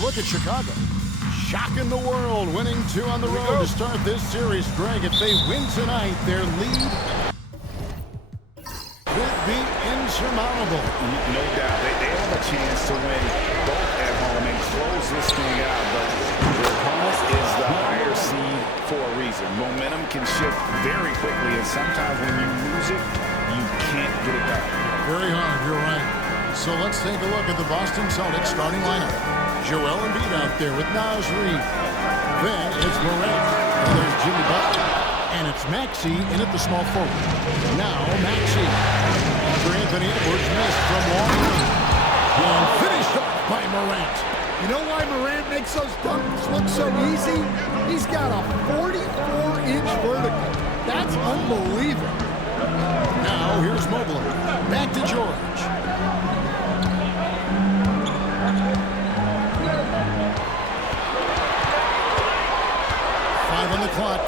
look at Chicago. Shocking the world, winning 2 on the road to start this series. Greg, if they win tonight, their lead could be insurmountable. No doubt. They have a chance to win both at home and close this thing out. But their opponent is the higher seed for a reason. Momentum can shift very quickly, and sometimes when you lose it, you can't get it back. Very hard, you're right. So let's take a look at the Boston Celtics starting lineup. Joel Embiid out there with Naz Reid. Then it's Morant. And there's Jimmy Butler. And it's Maxey in at the small forward. Now Maxey. After Anthony Edwards missed from long range. And finished off by Morant. You know why Morant makes those dunks look so easy? He's got a 44-inch vertical. That's unbelievable. Now here's Moogle. Back to George. On the clock.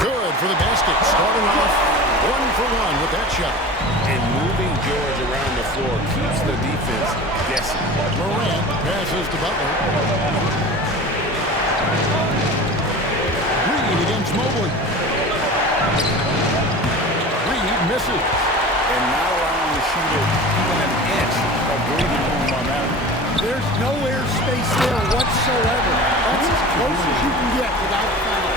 Good for the basket. Starting off 1 for 1 with that shot. And moving George around the floor keeps the defense guessing. Morant passes to Butler. Reid against Mobley. Reid misses. And not allowing the shooter even an inch of breathing room on that. There's no airspace there whatsoever. That's as close as you can get without foul.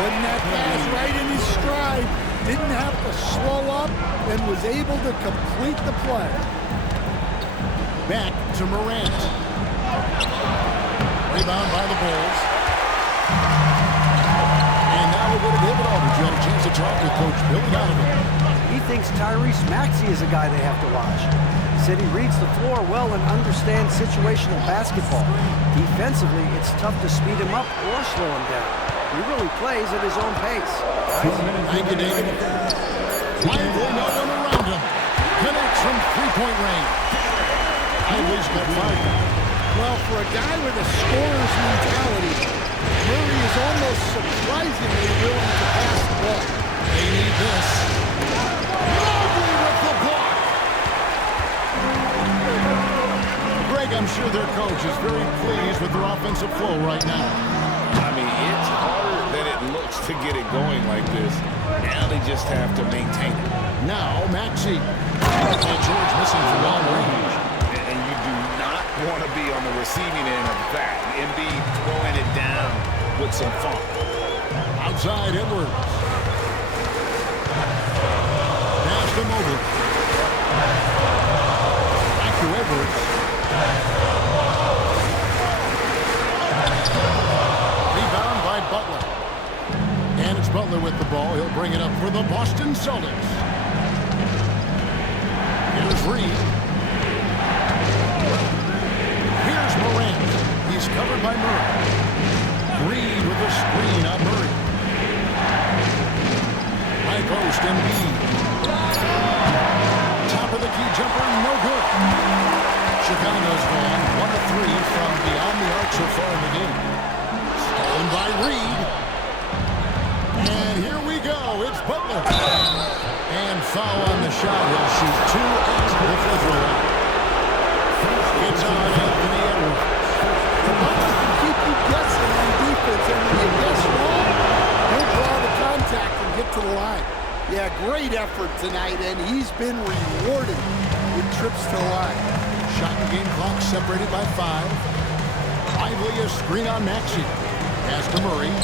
Putting that pass right in his stride. Didn't have to slow up and was able to complete the play. Back to Morant. Rebound by the Bulls. And now we're going to give it over. You had a chance to talk with Coach Billy Donovan. He thinks Tyrese Maxey is a guy they have to watch. He said he reads the floor well and understands situational basketball. Defensively, it's tough to speed him up or slow him down. He really plays at his own pace. Thank you, David. Lively, no one around him. Connects from three-point range. Lively's got 5. Well, for a guy with a scorer's mentality, Murray is almost surprisingly willing to pass the ball. They need this. Mobley with the block. Greg, I'm sure their coach is very pleased with their offensive flow right now. I mean, it's harder than it looks to get it going like this. Now they just have to maintain it. Now, Maxey. And George missing from long range. And you do not want to be on the receiving end of that. Embiid throwing it down with some funk. Outside Edwards. Pass to Moogle. Back to Edwards. Rebound by Butler. And it's Butler with the ball. He'll bring it up for the Boston Celtics. Here's Reid. Here's Morant. He's covered by Murray. Reid with a screen on Murray. High post Embiid. Top of the key jumper, no good. Chicago's gone 1 of 3 from beyond the arc so far in the game. Stolen by Reid. And here we go. It's Butler. And foul on the shot. He'll shoot 2 at the free throw line. It's on Anthony Edwards. The Butler can keep you guessing on defense, and when you guess wrong, he'll draw the contact and get to the line. Yeah, great effort tonight, and he's been rewarded with trips to the line. Shot and game clock separated by 5. Lively a screen on Maxey. Pass to Murray.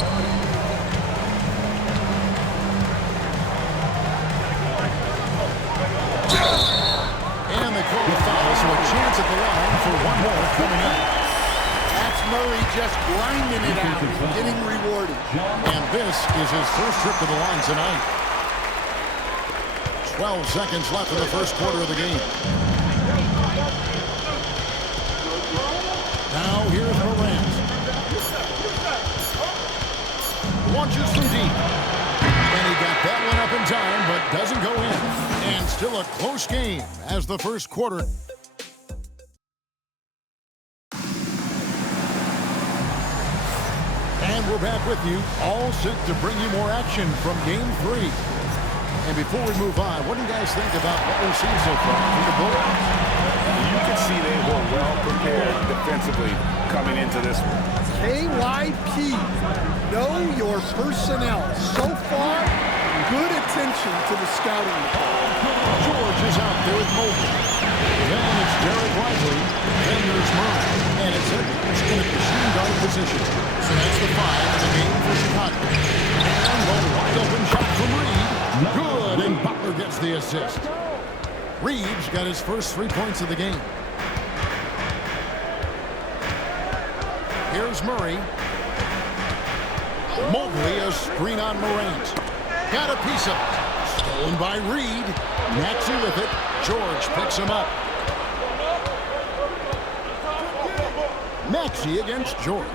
And they call the foul, so a chance at the line for one more coming up. That's Murray just grinding it out and getting rewarded. And this is his first trip to the line tonight. 12 seconds left in the first quarter of the game. Now here's Morant. Launches from deep. And he got that one up in time, but doesn't go in. And still a close game as the first quarter. And we're back with you, all set to bring you more action from Game 3. And before we move on, what do you guys think about what we've seen so far from the Bulls? You can see they've prepared defensively coming into this one. KYP, know your personnel. So far, good attention to the scouting report. George is out there with Moogle. Then it's Derek Lively. Then there's Murray. And it's Edwards in a machine guard position. So that's the 5 in the game for Chicago. And the wide open shot from Reed. Good, and Butler gets the assist. Reed's got his first 3 points of the game. Here's Murray. Mobley, a screen on Morant. Got a piece of it. Stolen by Reed. Maxey with it. George picks him up. Maxey against George.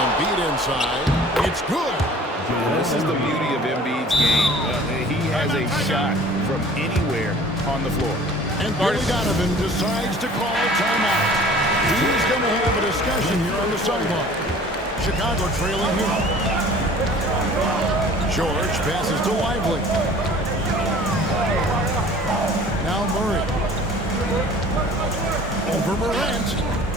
Embiid inside. It's good. This is the beauty of Embiid's game. He has a shot from anywhere on the floor. And Billy Donovan decides to call timeout. He's going to have a discussion here on the sideline. Chicago trailing here. George passes to Lively. Now Murray. Over Morant.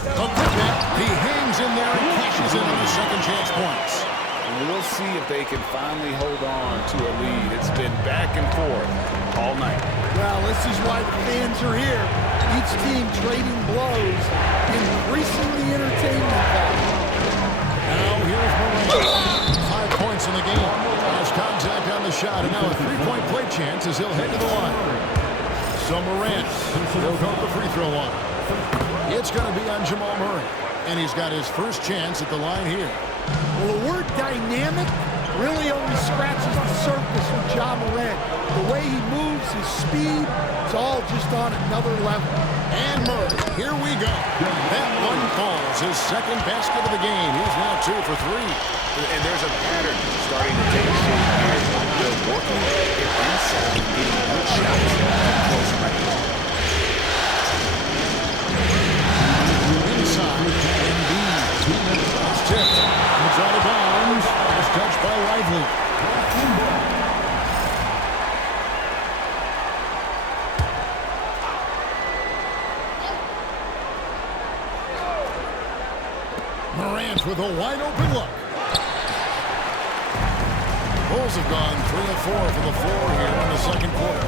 A pickup. He hangs in there and cashes in on his second chance points. And we'll see if they can finally hold on to a lead. It's been back and forth all night. Well, this is why the fans are here. Each team trading blows, increasing the entertainment value. Now here's Morant. 5 points in the game. Has contact on the shot, and now a 3-point play chance as he'll head to the line. So Morant, he'll go to the free throw line. It's going to be on Jamal Murray, and he's got his first chance at the line here. Well, the word dynamic really only scratches the surface with Ja Morant. The way he moves, his speed, it's all just on another level. And Murray, here we go. That one falls, his second basket of the game. He's now 2 for 3. And there's a pattern starting to take shape here. They're working it inside, getting good shots from close range. Inside, Embiid. It's tipped. It's out of bounds. It's touched by Lively. Morant with a wide open look. Bulls have gone 3 of 4 from the floor here in the second quarter.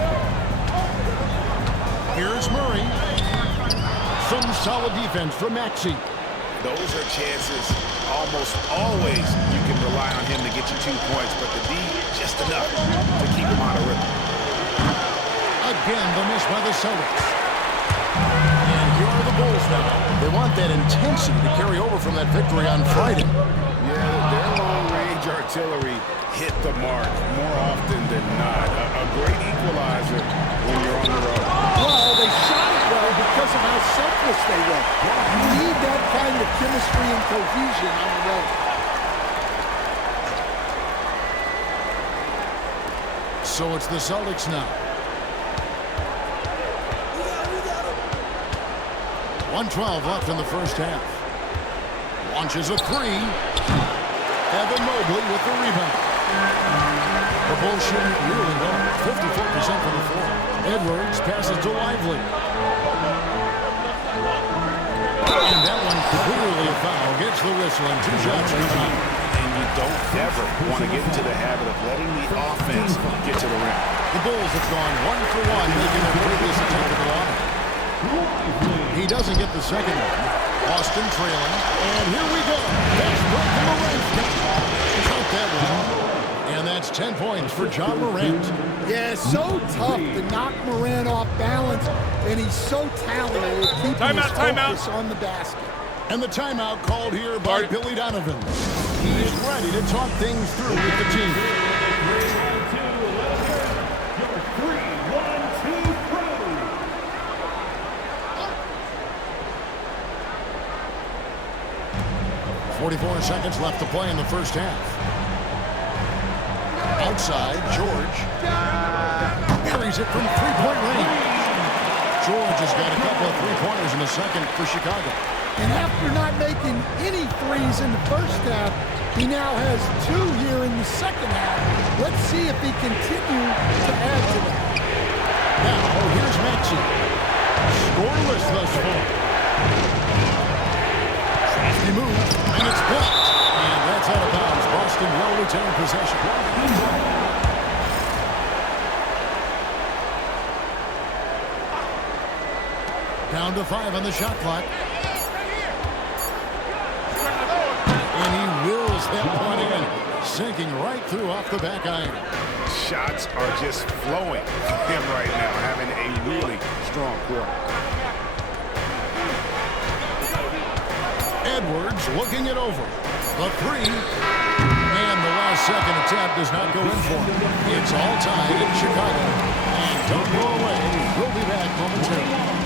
Here's Murray. Some solid defense from Maxey. Those are chances almost always you can rely on him to get you 2 points, but the D just enough to keep him out of rhythm. Again, the miss by the Celtics. And here are the Bulls now. They want that intensity to carry over from that victory on Friday. Yeah, their long-range artillery hit the mark more often than not. A great equalizer when you're on the road. Well, they shot it well because of how selfless they were. You need that kind of chemistry and cohesion on the road. So it's the Celtics now. 1:12 left in the first half. Launches a 3. Evan Mobley with the rebound. The Bulls shooting really well. 54% from the floor. Edwards passes to Lively. And that one clearly a foul. Gets the whistle and 2 shots coming up. And you don't ever want to get into the habit of letting the offense get to the rim. The Bulls have gone 1 for 1, making their previous attempt at the line. He doesn't get the second one. Boston trailing. And here we go. That's break from Morant. Count that one. And that's 10 points for Ja Morant. Yeah, so tough to knock Morant off balance, and he's so talented at keeping his focus on the basket. And the timeout called here by Billy Donovan. He's ready to talk things through with the team. 44 seconds left to play in the first half. Outside, George carries it from three-point range. George has got a couple of three-pointers in the second for Chicago. And after not making any threes in the first half, he now has 2 here in the second half. Let's see if he continues to add to that. Now, here's Maxey. scoreless thus far. Safety move, and it's blocked. And that's out of bounds. Boston will retain possession. Down to 5 on the shot clock. And he wills that one in, sinking right through off the back iron. Shots are just flowing for him right now, having a really strong quarter. Edwards looking it over. The three. And the last second attempt does not go in for him. It's all tied in Chicago. And don't go away. We'll be back momentarily.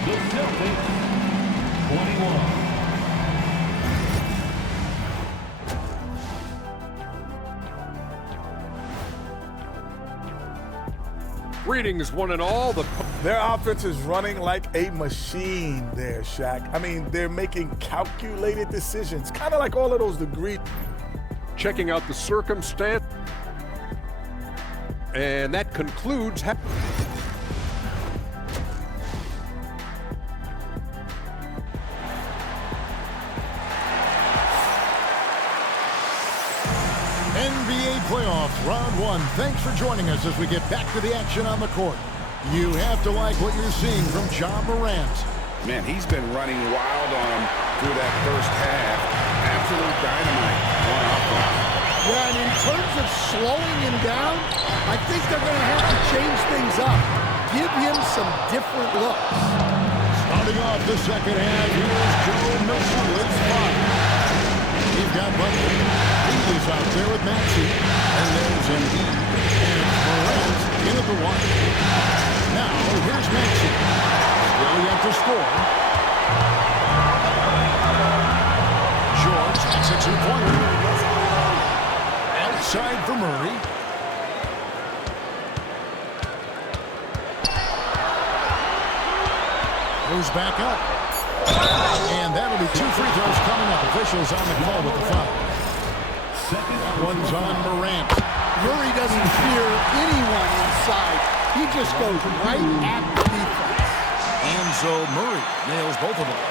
The Celtics, 21. Greetings, one and all. Their offense is running like a machine there, Shaq. I mean, they're making calculated decisions, kind of like all of those degrees. Checking out the circumstance. And that concludes. NBA playoffs, round 1. Thanks for joining us as we get back to the action on the court. You have to like what you're seeing from Ja Morant. Man, he's been running wild on him through that first half. Absolute dynamite on offense. Yeah, and in terms of slowing him down, I think they're going to have to change things up. Give him some different looks. Starting off the second half, here's Joe Mills' 5. We've got Butler. He's out there with Maxey. And there's Embiid. And Morant in at the 1. Now, here's Maxey. Still yet to score. George takes it to the corner. Outside for Murray. Goes back up. And that'll be 2 free throws coming up. Officials on the call with the foul. That one's on Morant. Murray doesn't fear anyone inside. He just goes right at the defense. And so Murray nails both of them.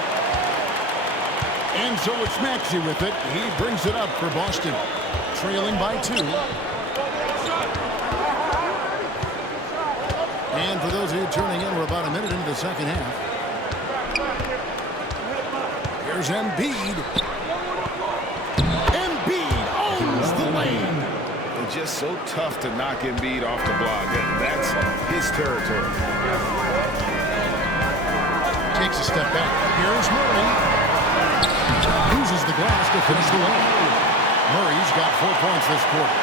And so it's Maxey with it. He brings it up for Boston. Trailing by 2. And for those of you tuning in, we're about a minute into the second half. Here's Embiid. Embiid owns the lane. They're just so tough to knock Embiid off the block. That's his territory. Takes a step back. Here's Murray. Uses the glass to finish the lane. Murray's got 4 points this quarter.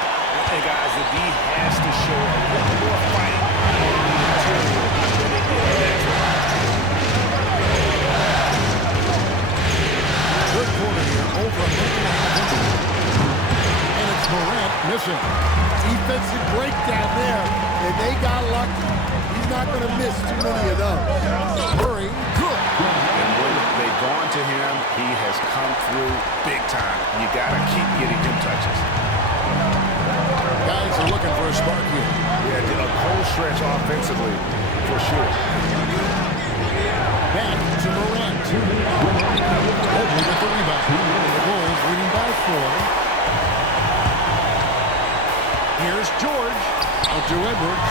Hey guys, the D has to show a little more fight on the interior than they did last time. Third quarter here, over a minute and a half into it. And it's Morant missing. Defensive breakdown there, and they got lucky. He's not going to miss too many of those. Murray, good. And when they've gone to him, he has come through big time. You got to keep getting him touches. Guys are looking for a spark here. Yeah, did a cold stretch offensively, for sure. Back to Morant. Mobley with the rebound. The Bulls leading by 4. Here's George. Out to Edwards.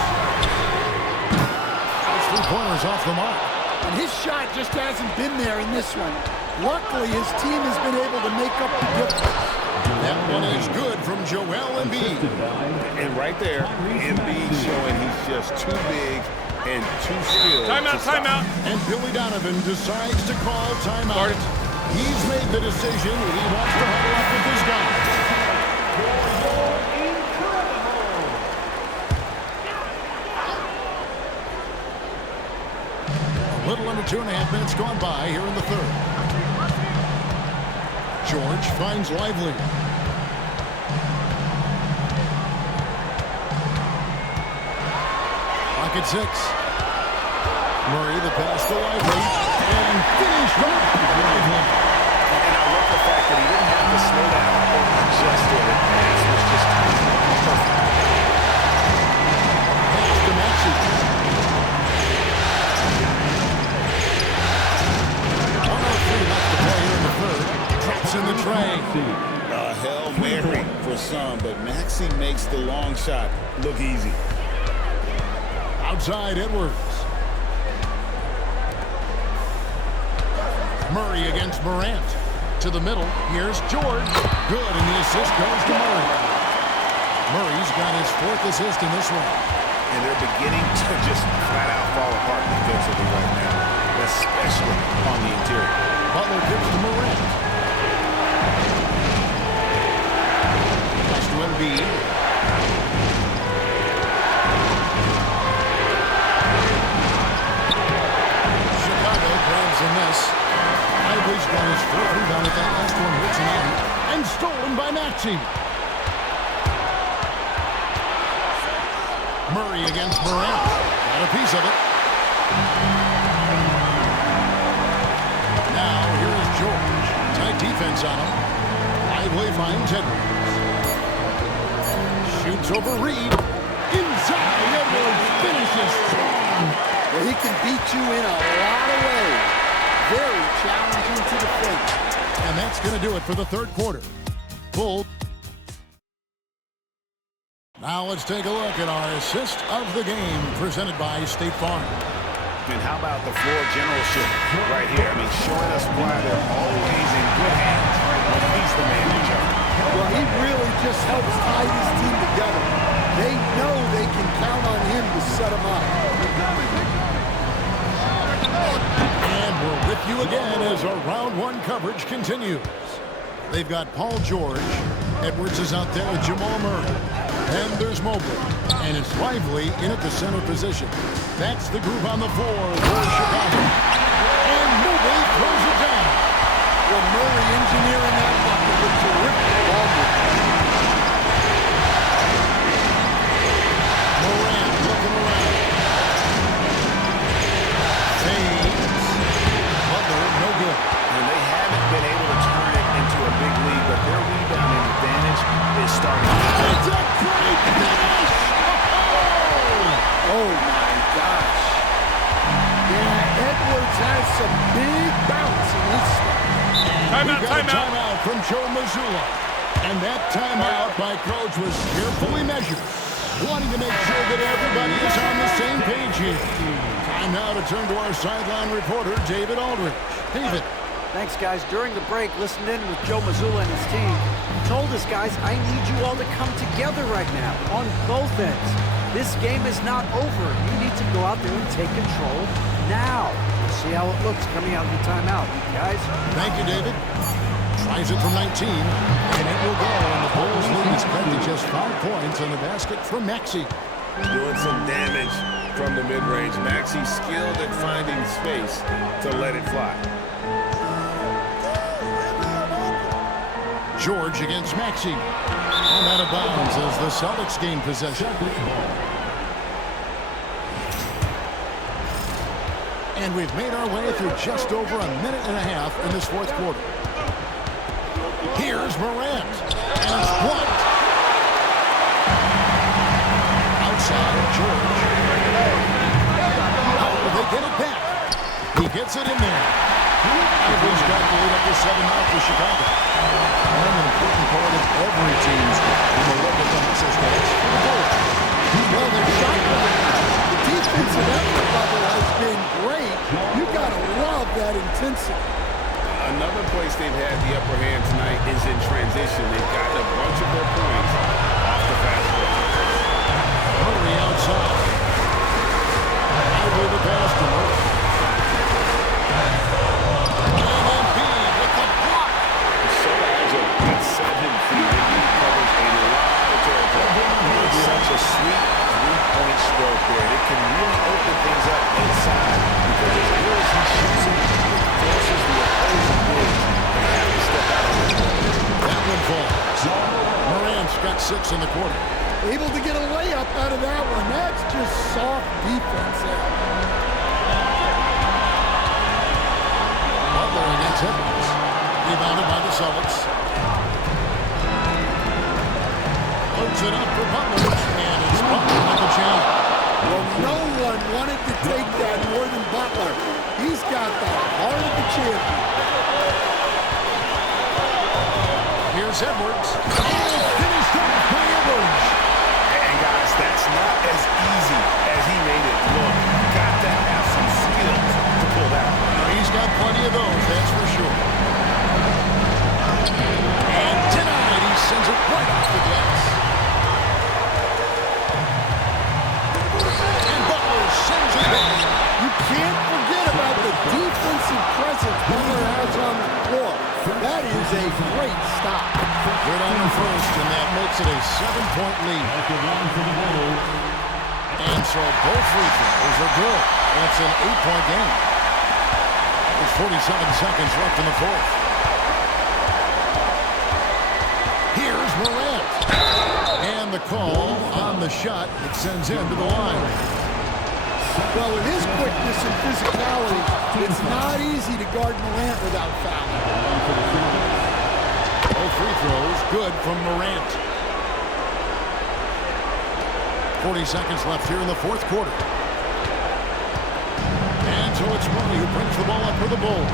Those 3 pointers off the mark. And his shot just hasn't been there in this one. Luckily, his team has been able to make up the difference. That one is good from Joel Embiid. And right there, Embiid showing he's just too big and too skilled. Timeout. And Billy Donovan decides to call timeout. He's made the decision that he wants to huddle up with his guys. A little under 2.5 minutes gone by here in the third. George finds Lively. Clock at 6. Murray, the pass to Lively. And finished off Lively. And I love the fact that he didn't have to slow down or adjust it. The pass was just perfect. Pass to Maxey. receive. A Hail Mary for some, but Maxey makes the long shot look easy. Outside Edwards. Murray against Morant. To the middle. Here's George. Good, and the assist goes to Murray. Murray's got his 4th assist in this one. And they're beginning to just flat out fall apart defensively right now, especially on the interior. Butler gives to Morant. Pass to Embiid. Chicago grabs the miss. Ivory's got his 4th rebound at that last one here tonight. And stolen by Maxey. Murray against Morant. Got a piece of it. Now, here is George. Tight defense on him. Lively finds Edwards. Shoots over Reed. Inside, Edwards finishes strong. Well, he can beat you in a lot of ways. Very challenging to defend. And that's going to do it for the 3rd quarter. Full. Now let's take a look at our assist of the game presented by State Farm. And how about the floor generalship right here? I mean, showing us why they're always in good hands when he's the man in charge. Well, he really just helps tie this team together. They know they can count on him to set them up. And we're with you again as our round 1 coverage continues. They've got Paul George. Edwards is out there with Jamal Murray. And there's Moogle. And it's Lively in at the center position. That's the group on the floor for Chicago. And Moogle throws it down. Well, Murray engineering that bucket with terrific ball movement. Morant looking around. Fades. Butler, no good. And they haven't been able to turn it into a big lead, but their rebounding advantage is starting. It's a great finish! Oh, my gosh. Yeah, Edwards has some big bounce in his step. Timeout from Joe Mazzulla. And that timeout by Coach was carefully measured, wanting to make sure that everybody is on the same page here. Time now to turn to our sideline reporter, David Aldridge. David. Thanks, guys. During the break, listened in with Joe Mazzulla and his team. Told us, guys, I need you all to come together right now on both ends. This game is not over. You need to go out there and take control now. We'll see how it looks coming out of the timeout, guys. Thank you, David. Tries it from 19, and it will go. And the Bulls lead is cut to just 5 points on the basket from Maxey. Doing some damage from the mid-range. Maxey skilled at finding space to let it fly. George against Maxey. And out of bounds as the Celtics gain possession. And we've made our way through just over a minute and a half in this 4th quarter. Here's Morant. And it's blocked. Outside, George. Oh, they get it back. He gets it in there. Ivory's got the lead up to 7 now for Chicago. And an important part of every team's when they look at the hustle stats for the Bulls. Well, their shot the defensive effort level has been great. You got to love that intensity. Another place they've had the upper hand tonight is in transition. They've gotten a bunch of their points off the fast break. Murray outside. Ivory the pass to Murray. Such a sweet three-point stroke there. It can really open things up inside because as good as he shoots it, it forces the opposing bigs to have to step out on the court. That one falls. Morant's got 6 in the quarter. Able to get a layup out of that one. That's just soft defense there. Butler against Edwards. Rebounded by the Celtics. Loads it up for Butler, and it's Butler with the jam. Well, no one wanted to take that more than Butler. He's got the heart of the champion. Here's Edwards. And finished off by Edwards. And guys, that's not as easy as he made it look. Got to have some skills to pull that off. He's got plenty of those, that's for sure. And denied. He sends it right off the glass. And Butler sends it back. You can't forget about the defensive presence Butler has on the floor. That is a great stop. Good on the first, and that makes it a 7-point lead. And so both free throws are good. And it's an 8-point game. There's 47 seconds left in the fourth. Here's Morant. And the call on the shot. It sends him to the line. Well, with his quickness and physicality, it's not easy to guard Morant without fouling. Both free throws good from Morant. 40 seconds left here in the fourth quarter. And so it's Murray who brings the ball up for the Bulls.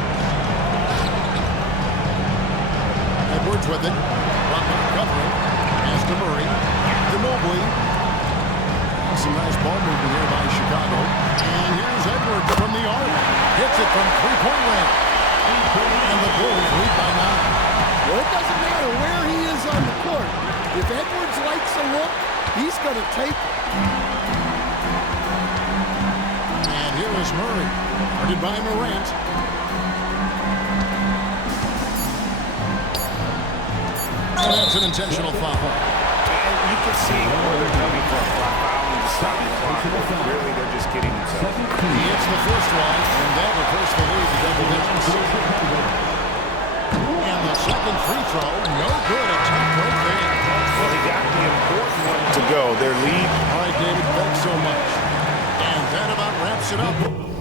Edwards with it. Butler covering. Pass to Murray. To Moogle. Some nice ball movement here by Chicago. And here's Edwards from the arc. Hits it from three-point range. And the Bulls lead by 9. Well, it doesn't matter where he is on the court. If Edwards likes a look, he's going to take it. And here is Murray. Guarded by Morant. And that's an intentional foul. And you can see where they're coming from. Fouling to stop the clock. Really, they're just kidding themselves. He hits the first one, and that reversed the lead to double digits. And the second free throw, no good. A top break there. Well, he got the important one to go. Their lead. All right, David, thanks so much. And that about wraps it up.